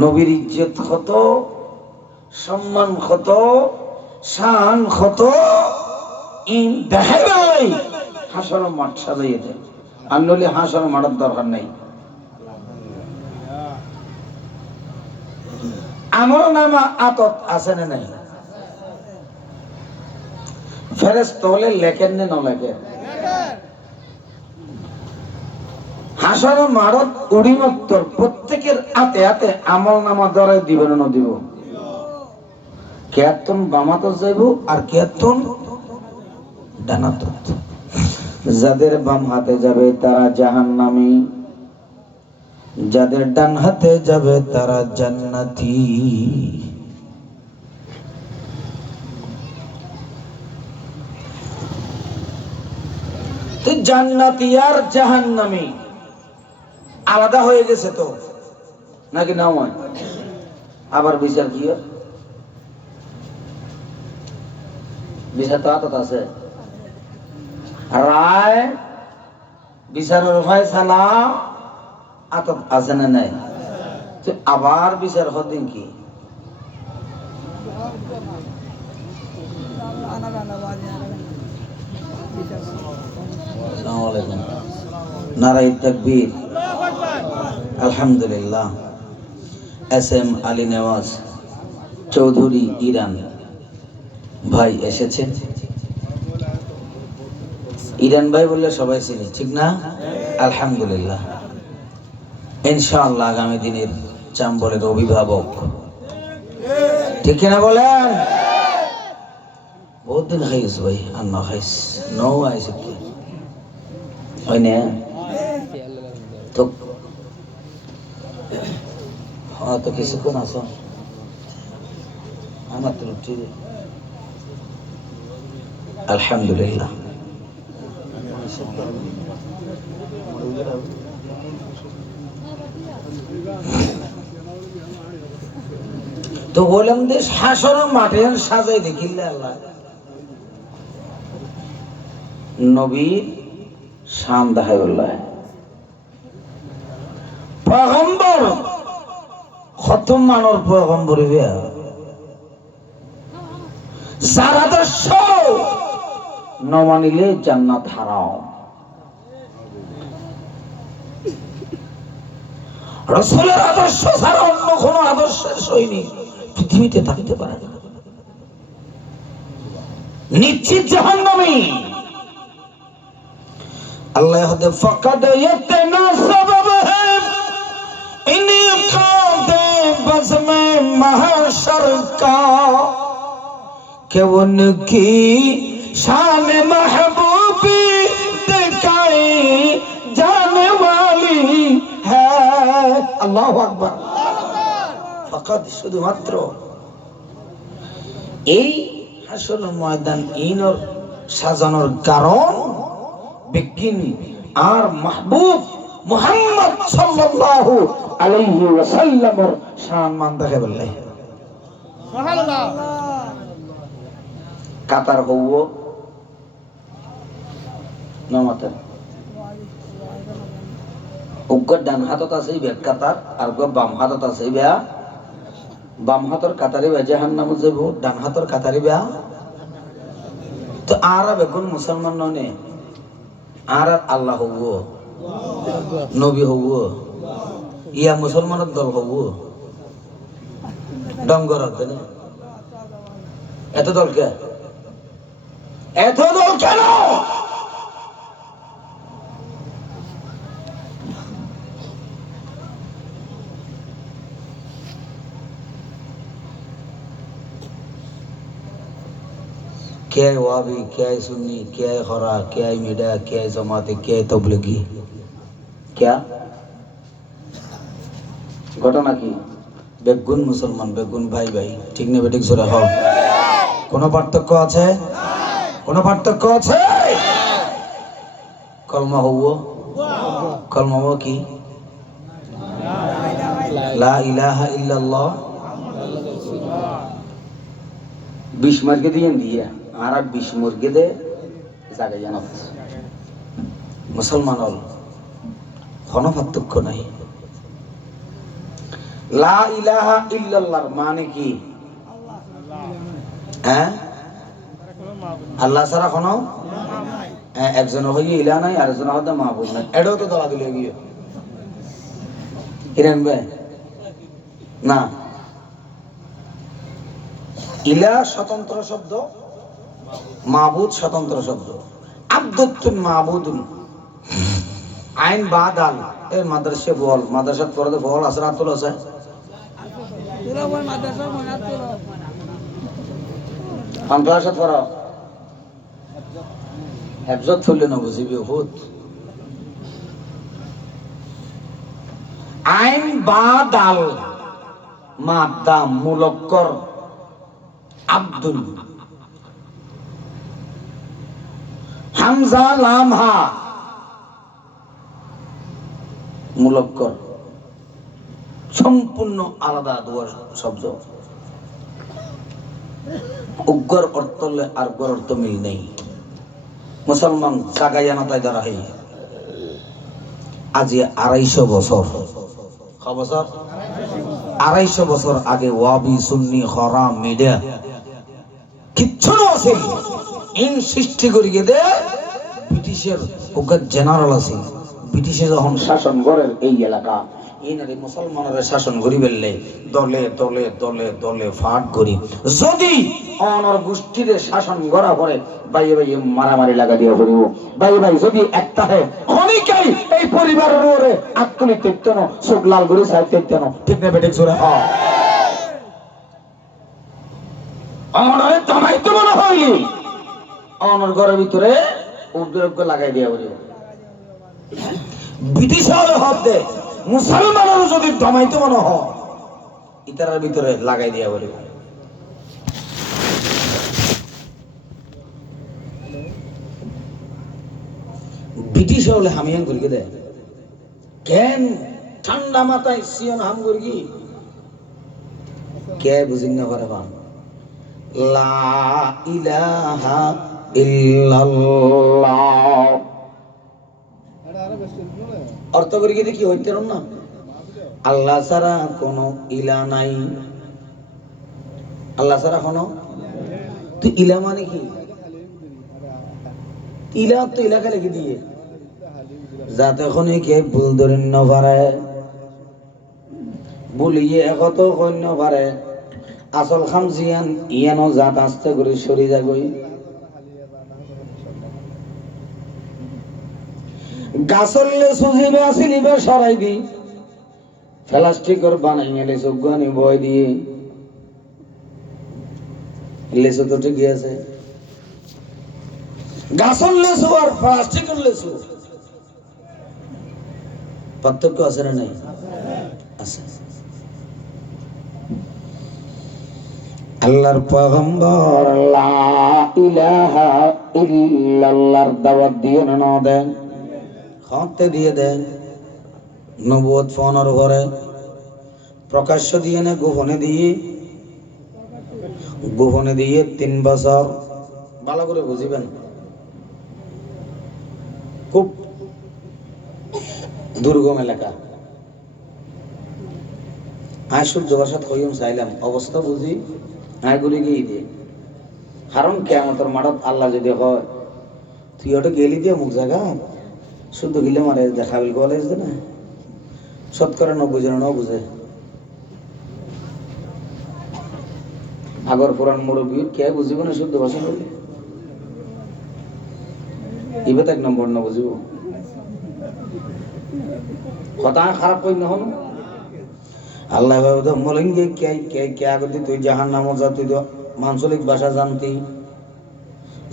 নবীর ইজ্জত কত, সম্মান কত, শান কত, দেখাই ভাই হাসর মাঠ সাজাইয়ে দেয়। আর নইলে হাসর মাঠার দরকার নেই। আমার নামা আতত আছে না নাই? ফেরেশতা হলে লেখেন না লেখেন? হাসর মারত উড়িমত্তর প্রত্যেকের হাতে হাতে আমল নামা ধরে দিবেন না দিব? কেতন বামাত যাইব আর কেতন ডানাত। যাদের বাম হাতে যাবে তারা জাহান্নামী, যাদের ডান হাতে যাবে তারা জান্নাতি। তো জান্নাতি আর জাহান্নামী আলাদা হয়ে গেছে তো নাকি না? হয় আবার বিচার কি? বিচার তো আতত আছে, রায় বিচারের ফয়সালা আতত আছে না নাই? আবার বিচার হদিন কি? নারায়ে তাকবীর, আলহামদুলিল্লাহ। এস.এম. আলী নেওয়াজ চৌধুরী ইরান ভাই এসেছেন। ইরান ভাই বললে সবাই চিনি, ঠিক না? আলহামদুলিল্লাহ। ইনশাআল্লাহ আগামী দিনের চাম্বলের অভিভাবক, ঠিক কিনা বলেন? বহুত দিন খাইস ভাই, আর না খাইস নও আইসে কি হয় না তো? হ্যাঁ তো কিছুক্ষণ আস আমার তো ঠিক। আলহামদুলিল্লাহ। তো বললাম যে হাসর মাঠে সাজাই দেখিলে আল্লাহ নবীর শান দেখাই বললাম। পয়গম্বর খতম মানর পয়গম্বর যার আদর্শ ন মানিলে জান্নাত হারাম। রাসূলের আদর্শ ছাড়া অন্য কোন আদর্শের সৈনিক পৃথিবীতে থাকতে পারে না, নিশ্চিত জাহান্নামী। আল্লাহ হদে ফাকাদ ইয়াতনাসাব বিহিম ইনি কাদে বজমে মাহশর কা কে উনকি শান महबूबी दिखाई जाने वाली है। আল্লাহু আকবার। ফাকাদ শুধুমাত্র এই হাসর ময়দান ইনর সাজানোর কারণ বিজ্ঞানী আর মাহবুব মুহাম্মদ সাল্লাল্লাহু আলাইহি ওয়াসাল্লামের সম্মান দেখে বললে সুবহানাল্লাহ। কাতার হবো নামাতে উগ্র ডান হাতত আছে বে কাতার আর বাম হাতত আছে বে বাম হাতর কাতারে বে জাহান্নাম যাব, ডান হাতর কাতারে বে। তো আর বেগুন মুসলমান ননে আর আল্লাহ হবো, নবী হবো, ইয়া মুসলমানের দল হবো ডঙ্গর এত দল কে? এত দল কেন? क्या है वाबी, क्या है सुन्नी, क्या है खरा, क्या है मीडा, क्या है जमाते, क्या है तबलीगी? क्या घटना की? বেগুন মুসলমান, বেগুন ভাই ভাই, ঠিক না বেঠিক জোরে হও। কোনো পার্থক্য আছে? কোনো পার্থক্য আছে? কলমা হবো, কলমা হবো কি? লা ইলাহা ইল্লাল্লাহ। 20 মার্কে দিয়েন দিয়া আর 20 মুরগে দে জায়গা জানাত মুসলমান হল, কোনো পার্থক্য নাই। লা ইলাহা ইল্লাল্লাহর মানে কি? হ্যাঁ, আল্লাহ ছাড়া কোনো একজন হইয়ে ইলা নাই, আরেকজন হয়তো মাহবুব নাই। এটাও তো দলা দিলে গিয়ে হিরেন ভাই না। ইলা স্বতন্ত্র শব্দ, মাহবুদ স্বতন্ত্র শব্দ। আব্দুতুন মাহবুদুন আইন বা দাল এই মাদ্রাসা বল, মাদ্রাসাত পড়াতে বল আছে, রাতুল আছে মাদ্রাসাত পড়া হেফজত ফুললে না বুঝিবি বহুত। আইন বা দাল মাদ্দা মুলক্কর আব্দুল, হামজা লাম হা মুলক্কর, সম্পূর্ণ আলাদা দুয়ার শব্দ। উগ্র অর্থ আর গর অর্থ মিল নেই। মুসলমান জাগাইয়ানা তাই দ্বারা হই আজি 250 বছর, বছর 250 বছর আগে ওয়াবি সুন্নি খরা মিডিয়া কিচ্ছু আছে ইন সৃষ্টি করিয়ে দে ব্রিটিশের ওকে জেনারেল আছে। ব্রিটিশে যখন শাসন করেন এই এলাকা, ইনারে মুসলমানরা শাসন করি বেললে দলে দলে দলে দলে ফাট করি যদি অনর গোষ্ঠীরে শাসন করা পরে ভাই ভাই মারামারি লাগা দিয়ে পড়িব। ভাই ভাই যদি একটা হয় অনেকেই এই পরিবারের ওরে আত্মনি তেতন চোখ লাল করে সাইড তেতন, ঠিক না বেটে জোরে হ অনরে দমাইতে মনে হইলি অনর ঘরের ভিতরে উদ্যোগ লাগাই দিয়া পড়িব। ব্রিটিশের হতে মুসলমানেরও যদি দমাইতে মনে হয় ইতারার ভিতরে লাগাই দিয়া বলে। ব্রিটিশ হলে হামিয়ান করি দেয় কেন ঠান্ডা মাথায় সিয়ন হাম করি কি কে বুঝিন না পারে পান। লা ইলাহা ইল্লাল্লাহ অর্থ করি কি দেখি হইতে না, আল্লাহ ছাড়া কোনো ইলা নাই। আল্লাহ ছাড়া কোনো তো ইলা মানে কি? ইলা তো ইলাকা লিখে দিয়ে যাতে খনি কে ভুল ধরেন না পারে, বলিয়ে একত কন্য পারে আসল খাম জিয়ান ইয়ানো জাত আস্তে করে সরি যাগই। গাছর লেসু জিবে আসিলিবে সরাই দি প্লাস্টিকর বানাই লেসু গানি বয় দিয়ে লেসু তো ঠিকই আছে। গাছর লেসু আর প্লাস্টিকের লেসু পার্থক্য আছে না নাই? আছে। আল্লাহর পয়গম্বর লা ইলাহা ইল্লাল্লাহর দাওয়াত দিয়ে না দেন, হতে দিয়ে দেন। নবুয়ত ফোনের ঘরে প্রকাশ্য দিয়ে না গোপনে দিয়ে 3 বছর। ভালো করে বুঝিবেন, খুব দুর্গম এলাকা। আয় সূর্য বাসাত কইম চাইলাম অবস্থা বুঝি আয় গুলি গিয়ে দিয়ে কারণ কেয়ামতের মাঠত আল্লাহ যদি হয় তুই ওটা গেলি দিয়ে মুখ জায়গা শুদ্ধ গিলে মারে দেখাবিল কলেজ না শতকরা 90 জন ন বুঝে। আগর পুরান মুরব্বী কে বুঝিব না শুদ্ধ ভাষা বলে ইবে 1 নম্বর না বুঝিব কথা খারাপ কই না হন। আল্লাহ বাবা মলিঙ্গে কে কে কে আগতে তুই জাহান্নাম যা তুই তো মানসলিক ভাষা জানতি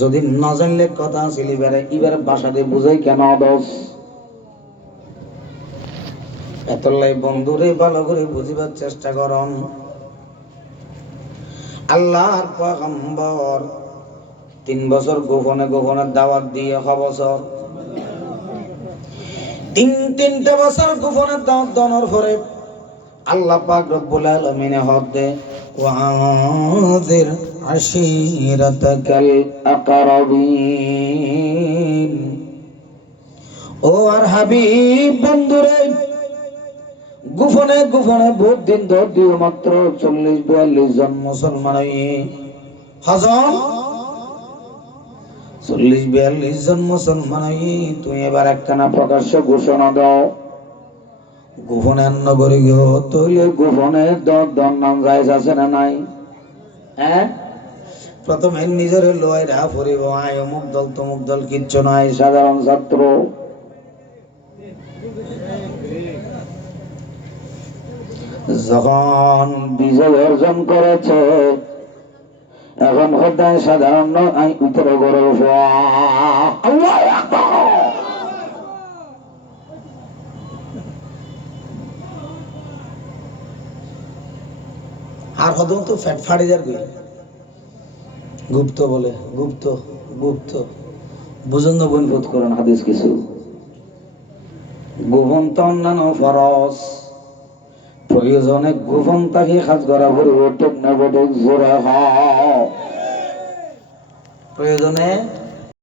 যদি না জানলে কথা ছিল এবারে ভাষা দিয়ে বুঝাই কেন দোষ এতলাই বন্ধুরে ভালো করে বুঝিবার চেষ্টা করন। আল্লাহর পয়গম্বর 3 বছর গোপনে গোপনে দাওয়াত দিয়ে 6 বছর 3টা বছর গোপনে দাওয়াত দেওয়ার পরে আল্লাহ পাক রব্বুল আলামিন হদে ওয়াযির আশিরাতাকাল আকরাবিন। ও আর হাবিব বন্ধুরে গোপনে গোপনে ভোট দিন দিও মাত্র 40-42 জন মুসলমান হাজন 40-42 জন মুসলমান তুমি এবার একখানা প্রকাশ্য ঘোষণা দাও গোপনে নগরী গো তৈলে গোপনে দর নাম জায়েজ আছে না নাই হ্যাঁ প্রথমে নিজের লয়রা পড়িব আয় অমুক দল তমুক দল কিচ্ছু নাই সাধারণ ছাত্র যখন বিজয় অর্জন করেছে এখন হদায় সাধারণ উত্তরে গড়ে আর হদম তো ফ্যাট ফাড়ি যার গই গুপ্ত বলে গুপ্ত গুপ্ত বুঝুন না বোন বোধ করেন হাদিস কিছু গোপন তো অন্যান্য ফরজ প্রয়োজনে গোপন তাকে কাজ করা পরিবর্তন না বটে জোড়া প্রয়োজনে